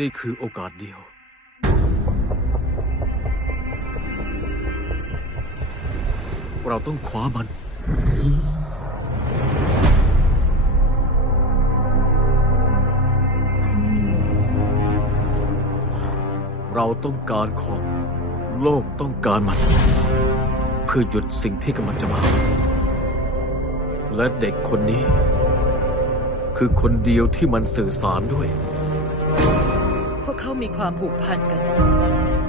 นี่คือโอกาสเดียว เราต้องคว้ามัน เราต้องการของ โลกต้องการมัน เพื่อหยุดสิ่งที่กำลังจะมา และเด็กคนนี้ คือคนเดียวที่มันสื่อสารด้วย กเขามีความผูกพันกัน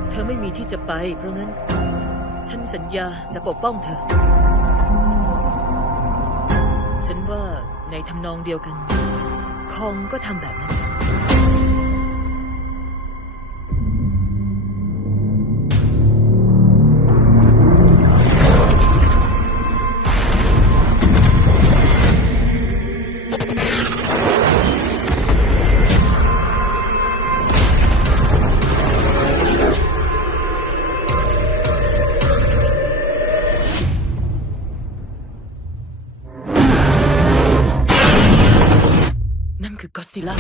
เธอไม่มีที่จะไป เพราะงั้น ฉันสัญญาจะปกป้องเธอ ฉันว่าในทำนองเดียวกัน คองก็ทำแบบนั้น คือก็ซิลล่า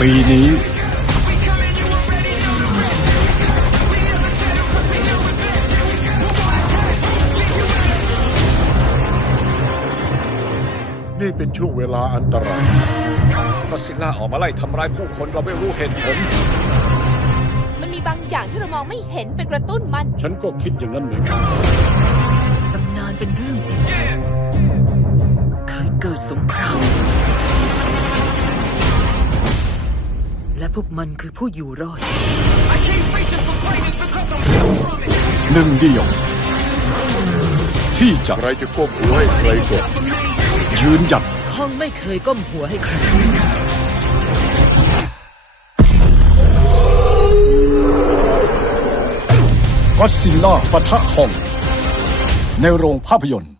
ปีนี้ นี่เป็นช่วงเวลาอันตรายก็ซิลล่าออกมาไล่ทำร้ายผู้คนเราไม่รู้เหตุผล มันมีบางอย่างที่เรามองไม่เห็นไปกระตุ้นมัน ฉันก็คิดอย่างนั้นเหมือนกันตำนานเป็นเรื่องจริง เคยเกิดสงคราม และพวกมันคือผู้อยู่รอด หนึ่งเดียว ที่จะ ใครจะก้มหัวให้ใครก่อน ยืนหยัดคองไม่เคยก้มหัวให้ใครก็ซิลล่าปะทะคอง ในโรงภาพยนตร์